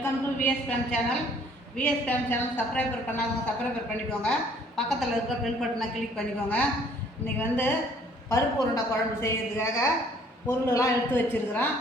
Welcome to VS fame channel. VS fame channel subscriber பண்ணாதவங்க subscriber பண்ணிக்கோங்க. பக்கத்தில் இருக்கிற பெல் பட்டனை கிளிக் பண்ணிக்கோங்க. இன்றைக்கி பருப்பு உருண்டை குழம்பு செய்கிறதுக்காக பொருளெல்லாம் எடுத்து வச்சுருக்கிறேன்.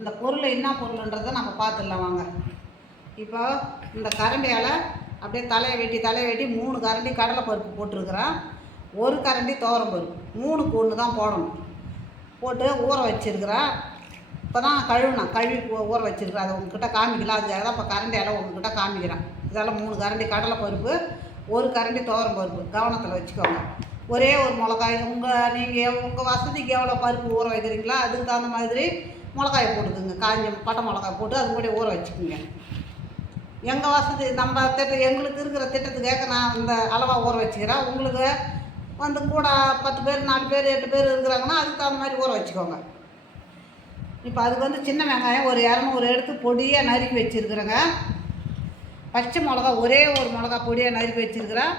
இந்த பொருள் என்ன பொருள்ன்றதை நம்ம பார்த்துடலாம் வாங்க. இப்போ இந்த கரண்டியால் அப்படியே தலையை வெட்டி 3 கரண்டி கடலை பருப்பு போட்டிருக்கிறேன். 1 கரண்டி துவரம் பருப்பு, 3க்கு 1 தான் போடணும். போட்டு ஊற வச்சுருக்கிறேன். இப்போ தான் கழுவி ஊற வச்சுருக்கிறேன். அதை உங்கள்கிட்ட காமிக்கலாம். அதுக்காக தான் இப்போ கரண்டியால் உங்கள்கிட்ட காமிக்கிறேன். இதெல்லாம் 3 கரண்டி கடலை பருப்பு, 1 கரண்டி துவரம் பருப்பு. கவனத்தில் வச்சுக்கோங்க. ஒரே ஒரு மிளகாய், நீங்கள் உங்கள் வசதிக்கு எவ்வளோ பருப்பு ஊற வைக்கிறீங்களோ அதுக்கு தகுந்த மாதிரி மிளகாயை போட்டுக்குங்க. காஞ்ச பட்டை மிளகாய் போட்டு அது கூட ஊற வச்சுக்கோங்க. எங்கள் வசதி நம்ம எங்களுக்கு இருக்கிற திட்டத்துக்காக நான் இந்த அளவாக ஊற வச்சுக்கிறேன். உங்களுக்கு கூட 10 பேர் 4 பேர் 8 பேர் இருக்கிறாங்கன்னா அதுக்கு தகுந்த மாதிரி ஊற வச்சுக்கோங்க. இப்போ அதுக்கு சின்ன வெங்காயம் ஒரு 200 எடுத்து பொடியாக நறுக்கி வச்சுருக்குறேங்க. பச்சை மிளகா ஒரே ஒரு மிளகா பொடியாக நறுக்கி வச்சுருக்கிறேன்.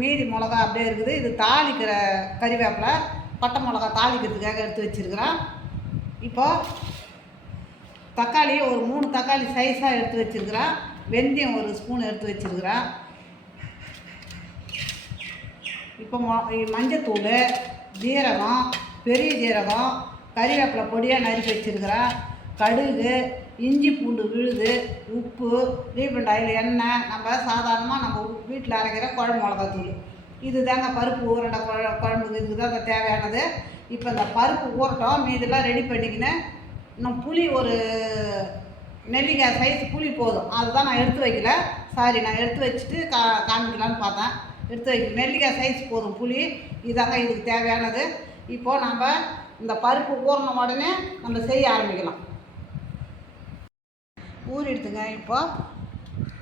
மீதி மிளகா அப்படியே இருக்குது. இது தாளிக்கிற கறிவேப்பிலை, பட்டை மிளகா தாளிக்கிறதுக்காக எடுத்து வச்சுருக்கிறேன். இப்போது தக்காளி ஒரு 3 தக்காளி சைஸாக எடுத்து வச்சுருக்கிறேன். வெந்தயம் 1 ஸ்பூன் எடுத்து வச்சுருக்கிறேன். இப்போ மஞ்சத்தூள், ஜீரகம், பெரிய ஜீரகம், கறிவேப்பிலை பொடியாக நறுக்கி வச்சுருக்கிறேன். கடுகு, இஞ்சி பூண்டு விழுது, உப்பு, ரீஃபைண்ட் ஆயில், எண்ணெய், நம்ம சாதாரணமாக நம்ம வீட்டில் அரைக்கிற குழம்பு மிளகாத்தூள். இது தாங்க பருப்பு ஊரண்டை குழம்புக்கு இதுக்கு தான் தேவையானது. இப்போ இந்த பருப்பு ஊறட்டும். மீதெல்லாம் ரெடி பண்ணிக்கின்னு இன்னும் புளி ஒரு நெல்லிக்காய் சைஸ் புளி போதும். அதுதான் நான் எடுத்து வைக்கல. நான் எடுத்து வச்சுட்டு காமிக்கலான்னு பார்த்தேன். எடுத்து வைக்கல. நெல்லிக்காய் சைஸ் போதும் புளி. இதாங்க இதுக்கு தேவையானது. இப்போது நம்ம இந்த பருப்பு ஊறின உடனே நம்ம செய்ய ஆரம்பிக்கலாம். ஊறிடுதுங்க. இப்போது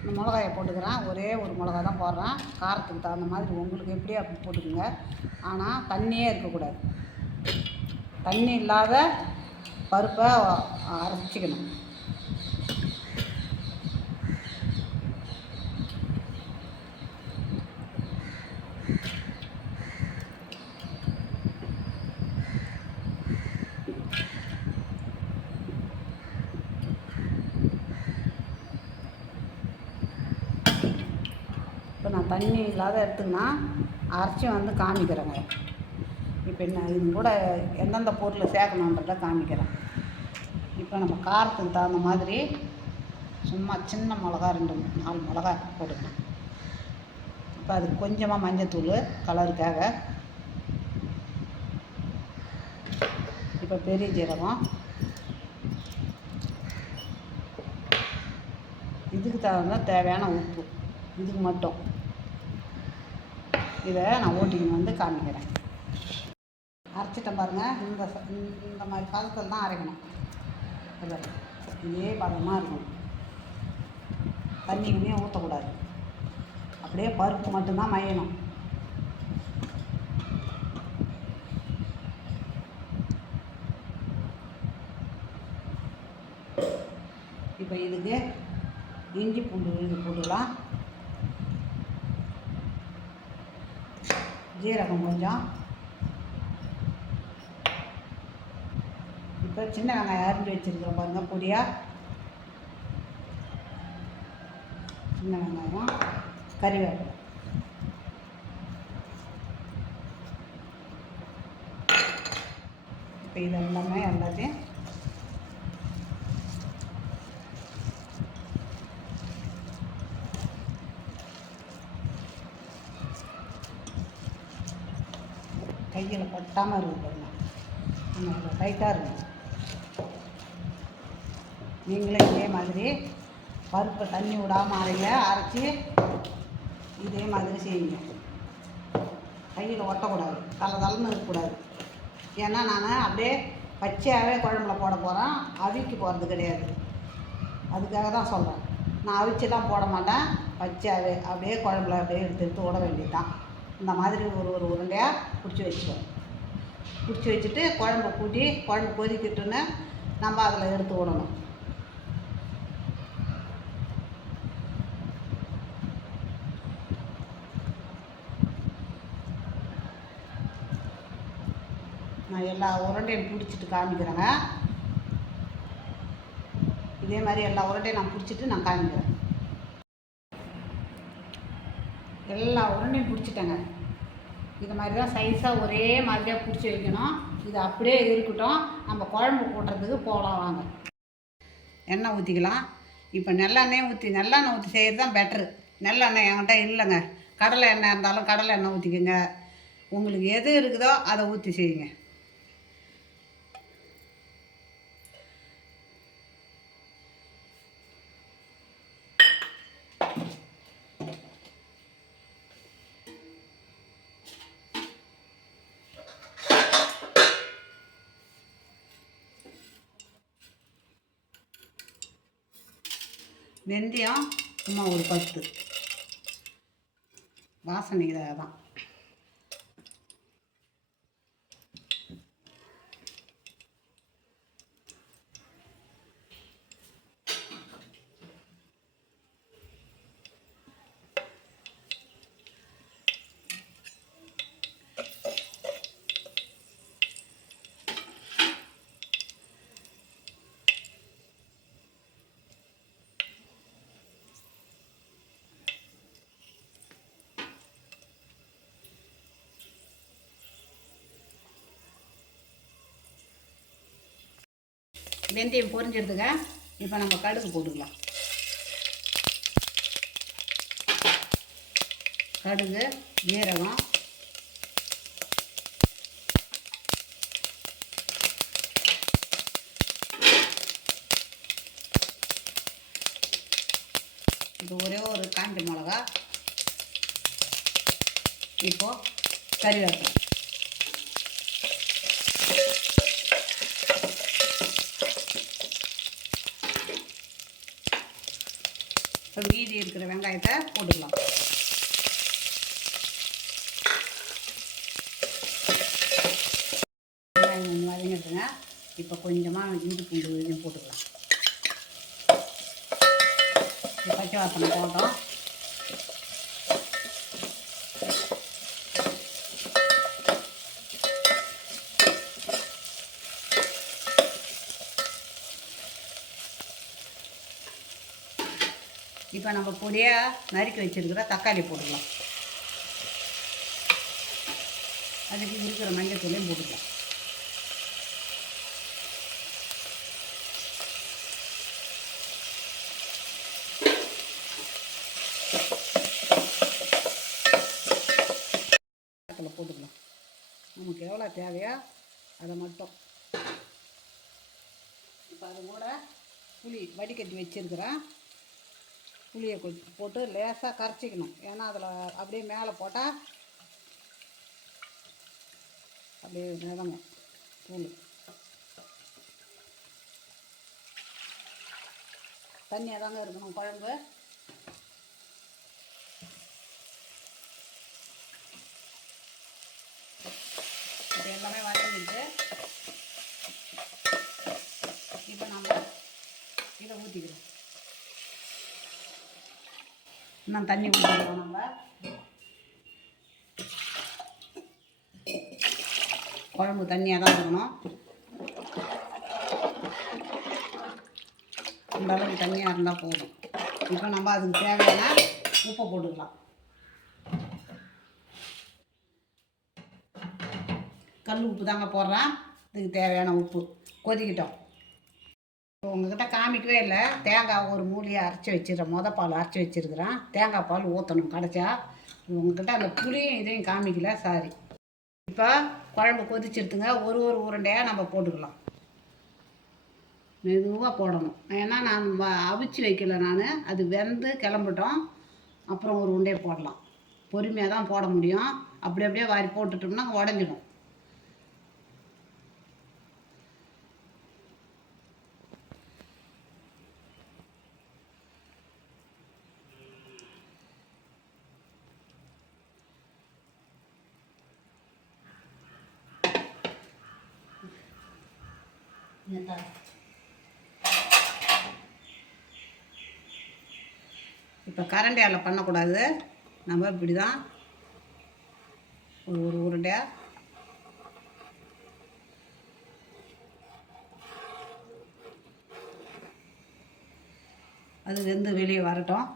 இந்த மிளகாயை போட்டுக்கிறேன். ஒரே ஒரு மிளகா தான் போடுறேன். காரத்துக்கு தகுந்த மாதிரி உங்களுக்கு எப்படியோ அப்படி போட்டுக்குங்க. ஆனால் தண்ணியே இருக்கக்கூடாது. தண்ணி இல்லாத பருப்பை அரைச்சிக்கணும். இப்போ நான் தண்ணி இல்லாத எடுத்துக்கினா அரைச்சி காமிக்கிறேங்க. இப்போ இது கூட எந்தெந்த பொருள் சேர்க்கணுன்றதை காமிக்கிறேன். இப்போ நம்ம காரத்துக்கு தகுந்த மாதிரி சும்மா சின்ன மிளகா 2-4 மிளகா போட்டுக்கணும். இப்போ அதுக்கு கொஞ்சமாக மஞ்சத்தூள் கலருக்காக. இப்போ பெரிய ஜீரகம், இதுக்கு தேவையான உப்பு, இதுக்கு மட்டும். இதை நான் ஓட்டிக்கின்னு காமிக்கிறேன். அரைச்சிட்டேன் பாருங்கள். இந்த மாதிரி பதத்தில் தான் அரைக்கணும். இதே பதமாக இருக்கணும். தண்ணி ஊற்றக்கூடாது. அப்படியே பருப்பு மட்டும்தான் மையணும். இப்போ இதுக்கு இஞ்சி பூண்டு விழுது போட்டுக்கலாம். ஜீரகம் கொஞ்சம். இப்போ சின்ன வெங்காயம் அரிஞ்சு வச்சுருக்கிறோம் பாருங்கள் பொடியாக. சின்ன வெங்காயம், கறிவேப்பிலை. இப்போ இது எல்லாத்தையும் கையில் பட்டாமல் இருக்கும் பாருங்க. நம்ம டைட்டாக இருக்கும். நீங்களும் இதே மாதிரி பருப்பை தண்ணி விடாமல் அரைச்சி இதே மாதிரி செய்யுங்க. கையில் ஒட்டக்கூடாது, தளன்னு இருக்கக்கூடாது. ஏன்னா நான் அப்படியே பச்சையாகவே குழம்புல போட போகிறேன். அவிக்க போகிறது கிடையாது. அதுக்காக தான் சொல்கிறேன். நான் அவிச்செல்லாம் போட மாட்டேன். பச்சையாகவே அப்படியே குழம்புல அப்படியே எடுத்து விட வேண்டியது தான். இந்த மாதிரி ஒரு உருண்டையாக பிடிச்சி வச்சுக்கணும். பிடிச்சி வச்சுட்டு குழம்பு கொதிக்கிட்டுன்னு நம்ம அதில் எடுத்து விடணும். நான் எல்லா உருண்டையும் பிடிச்சிட்டு காமிக்கிறேங்க. இதே மாதிரி எல்லா உருண்டையும் நான் பிடிச்சிட்டு நான் காமிக்கிறேன். எல்லா உருண்டையும் பிடிச்சிட்டேங்க. இது மாதிரி தான் சைஸாக ஒரே மாதிரியாக பிடிச்சி வைக்கணும். இது அப்படியே இருக்கட்டும். நம்ம குழம்பு போடுறதுக்கு போகலாம் வாங்க. எண்ணெய் ஊற்றிக்கலாம். இப்போ நல்லெண்ணெய் ஊற்றி செய்கிறது தான் பெட்ரு. நல்லெண்ணெய் என்கிட்ட இல்லைங்க. கடலை எண்ணெய் இருந்தாலும் கடலை எண்ணெய் ஊற்றிக்கோங்க. உங்களுக்கு எது இருக்குதோ அதை ஊற்றி செய்யுங்க. வெந்தயம் சும்மா ஒரு 10 வாசனைக்கு தான். வெந்தயம் பொரிஞ்சிடுதுங்க. இப்போ நம்ம கடுகு போட்டுக்கலாம். கடுகு, ஜீரகம், இது ஒரே ஒரு காஞ்ச மிளகா, இப்போது கறிவேப்பிலை. இப்போ மீதி இருக்கிற வெங்காயத்தை போட்டுக்கலாம். வெங்காயம் கொஞ்சம் வதங்கிடுதுங்க. இப்போ கொஞ்சமாக இஞ்சி பூண்டு விழுதையும் போட்டுக்கலாம். பச்சை வாசனை போட்டோம். இப்போ நம்ம பொடியாக நறுக்கி வச்சுருக்கிற தக்காளி போட்டுக்கலாம். அதுக்கு இருக்கிற மஞ்சள் தூளையும் போட்டுக்கலாம். போட்டுக்கலாம். நமக்கு எவ்வளோ தேவையோ அதை மட்டும். இப்போ அது கூட புளி வடிகட்டி வச்சுருக்கிறேன். புளியை கொஞ்சம் போட்டு லேசாக கரைச்சிக்கணும். ஏன்னா அதில் அப்படியே மேலே போட்டால் அப்படியே மிதங்கும் புளி. தண்ணியாக தாங்க இருக்கணும் குழம்பு. இப்போ எல்லாமே வதங்கிட்டு இப்போ நம்ம இதை ஊற்றிக்கிறோம். இன்னும் தண்ணி ஊற்றிக்கிறோம். நம்ம குழம்பு தண்ணியாக தான் இருக்கணும். இந்த அளவுக்கு தண்ணியாக இருந்தால் போதும். இப்போ நம்ம அதுக்கு தேவையான உப்பை போட்டுக்கலாம். கல் உப்பு தாங்க போடுறேன். இதுக்கு தேவையான உப்பு கொதிக்கிட்டோம். உங்கள்கிட்ட காமிக்கவே இல்லை. தேங்காய் ஒரு மூலியை அரைச்சி வச்சுருக்கேன். பால் அரைச்சி வச்சுருக்கிறேன். தேங்காய் பால் ஊற்றணும் கடைச்சா. உங்கள்கிட்ட அந்த புளியும் இதையும் காமிக்கல, சாரி. இப்போ குழம்பு கொதிச்சிருத்துங்க. ஒரு உருண்டையாக நம்ம போட்டுக்கலாம். மெதுவாக போடணும். ஏன்னா நான் அவிச்சு வைக்கல. அது வெந்து கிளம்பட்டோம். அப்புறம் ஒரு உருண்டையை போடலாம். பொறுமையாக தான் போட முடியும். அப்படியே வாரி போட்டுட்டோம்னா உடஞ்சிடும். இப்போ கரண்டியால் பண்ணக்கூடாது. நம்ம இப்படி தான் ஒரு உருண்டையாக அது வெந்து வெளியே வரட்டும்.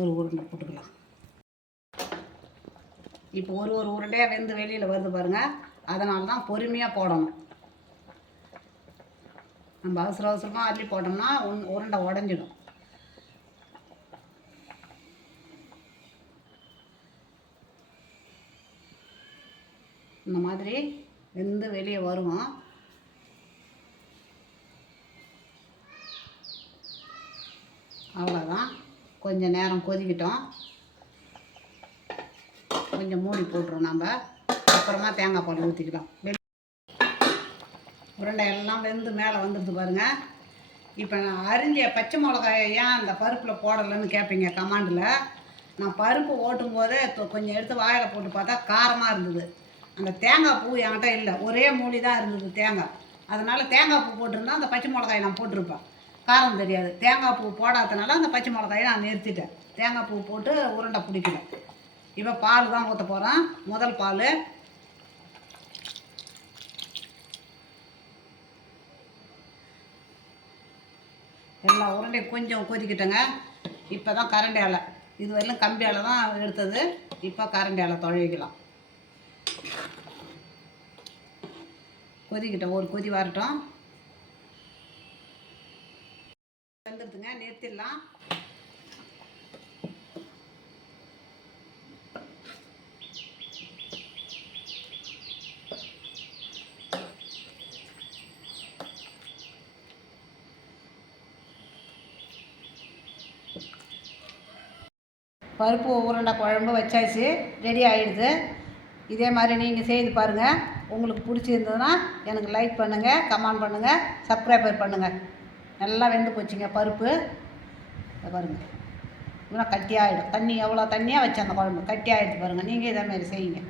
ஒரு உருண்டை போட்டுக்கலாம். இப்போ ஒரு உருண்டையாக வெந்து வெளியில் வருது பாருங்கள். அதனால தான் பொறுமையாக போடணும். நம்ம அவசரமாக அள்ளி போட்டோம்னா உருண்டை உடஞ்சிடும். இந்த மாதிரி வெந்து வெளியே வருவோம். அவ்வளோதான். கொஞ்சம் நேரம் கொதிக்கிட்டோம். கொஞ்சம் மூடி போட்டுரும். நம்ம அப்புறமா தேங்காய் பால் ஊற்றிக்கலாம். உருண்டை எல்லாம் வெந்து மேலே வந்துடுது பாருங்கள். இப்போ நான் அரிஞ்ச பச்சை மிளகாயை ஏன் அந்த பருப்பில் போடலைன்னு கேட்பீங்க கமாண்டில். நான் பருப்பு ஓட்டும் போதே கொஞ்சம் எடுத்து வாயில் போட்டு பார்த்தா காரமாக இருந்தது. அந்த தேங்காய் பூ என்கிட்ட இல்லை, ஒரே மூலி தான் இருந்தது தேங்காய். அதனால் தேங்காய் பூ போட்டிருந்தா அந்த பச்சை மிளகாயை நான் போட்டிருப்பேன், காரம் தெரியாது. தேங்காய் பூ போடாதனால அந்த பச்சை மிளகாயை நான் நிறுத்திட்டேன். தேங்காய் பூ போட்டு உருண்டை பிடிக்கல. இப்போ பால் தான் ஊற்ற போகிறேன். முதல் பால். எல்லா உருண்டையும் கொஞ்சம் கொதிக்கிட்டேங்க. இப்போ தான் கரண்டி அலை, இது வரையிலும் கம்பி அலை தான் எடுத்தது. இப்போ கரண்டி அலை தொலைவிக்கலாம். கொதிக்கிட்டோம், ஒரு கொதி வரட்டும். வந்துடுதுங்க, நிறுத்திடலாம். பருப்பு உருண்டை குழம்பு வச்சாச்சு, ரெடி ஆகிடுது. இதே மாதிரி நீங்கள் செய்து பாருங்கள். உங்களுக்கு பிடிச்சிருந்ததுன்னா எனக்கு லைக் பண்ணுங்கள், கமெண்ட் பண்ணுங்கள், சப்ஸ்கிரைபர் பண்ணுங்கள். நல்லா வெந்து போச்சுங்க பருப்பு. பாருங்கள், இன்னும் கட்டியாகிடும். தண்ணி எவ்வளோ தண்ணியாக வச்சு அந்த குழம்பு கட்டியாகிடுது பாருங்கள். நீங்கள் இதேமாரி செய்யுங்க.